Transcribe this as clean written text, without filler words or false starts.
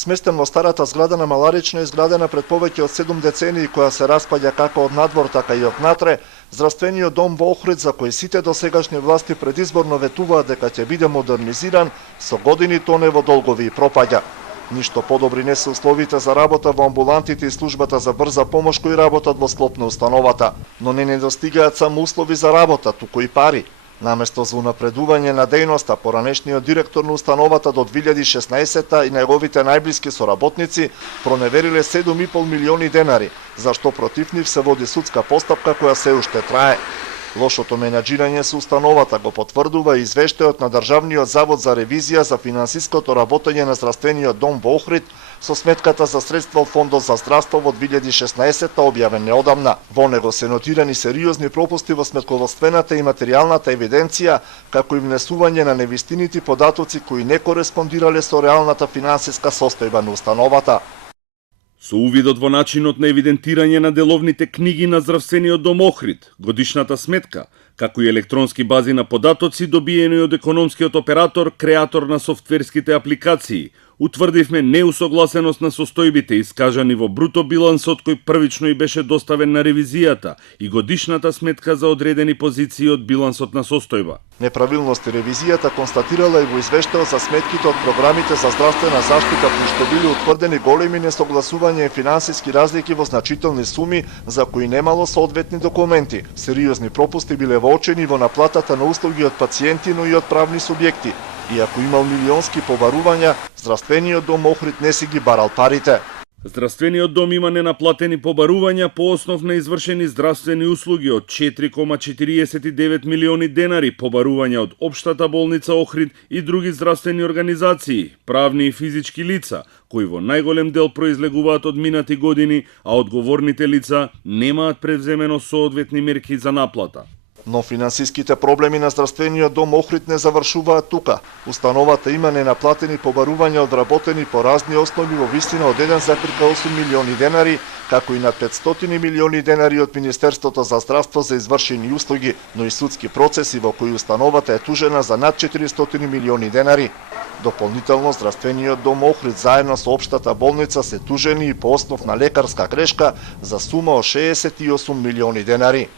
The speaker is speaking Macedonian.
Сместен во старата зграда на Маларично, изградена пред повеќе од 7 децении, која се распаѓа како од надвор, така и од натре, здравствениот дом во Охрид, за кој сите досегашни власти предизборно ветуваат дека ќе биде модернизиран, со години тоне во долгови и пропаѓа. Ништо подобри не се условите за работа во амбулантите и службата за брза помош кои работат во склоп на установата, но не недостигаат само услови за работа, туку и пари. Наместо за унапредување на дејноста, поранешниот директор на установата до 2016 и неговите најблиски соработници проневериле 7,5 милиони денари, за што против нив се води судска постапка која се уште трае. Лошото менаџирање со установата го потврдува и извештајот на Државниот завод за ревизија за финансиското работење на здравствениот дом во Охрид со сметката за средства од Фондот за здравство во 2016 објавен неодамна. Во него се нотирани сериозни пропусти во сметководствената и материјалната евиденција, како и внесување на невистините податоци кои не кореспондирале со реалната финансиска состојба на установата. Со увидот во начинот на евидентирање на деловните книги на здравствениот дом Охрид, годишната сметка, како и електронски бази на податоци добиени од економскиот оператор, креатор на софтверските апликации, утврдивме неусогласеност на состојбите искажани во бруто билансот кој првично и беше доставен на ревизијата и годишната сметка за одредени позиции од билансот на состојба. Неправилности ревизијата констатирала и во извештајот за сметките од програмите за здравствена заштита, при што били утврдени големи несогласувања и финансиски разлики во значителни суми за кои немало соодветни документи. Сериозни пропусти биле воочени во наплатата на услуги од пациенти, но и од правни субјекти. Иако имал милионски побарувања, здравствениот дом Охрид не си ги барал парите. Здравствениот дом има ненаплатени побарувања по основ на извршени здравствени услуги од 4,49 милиони денари, побарувања од Општата болница Охрид и други здравствени организации, правни и физички лица, кои во најголем дел произлегуваат од минати години, а одговорните лица немаат превземено соодветни мерки за наплата. Но финансиските проблеми на здравствениот дом Охрид не завршуваат тука. Установата има ненаплатени побарувања одработени по разни основи во висина од 1,8 милиони денари, како и на 500 милиони денари од Министерството за здравство за извршени услуги, но и судски процеси во кои установата е тужена за над 400 милиони денари. Дополнително, здравствениот дом Охрид заедно со Општата болница се тужени и по основ на лекарска грешка за сума од 68 милиони денари.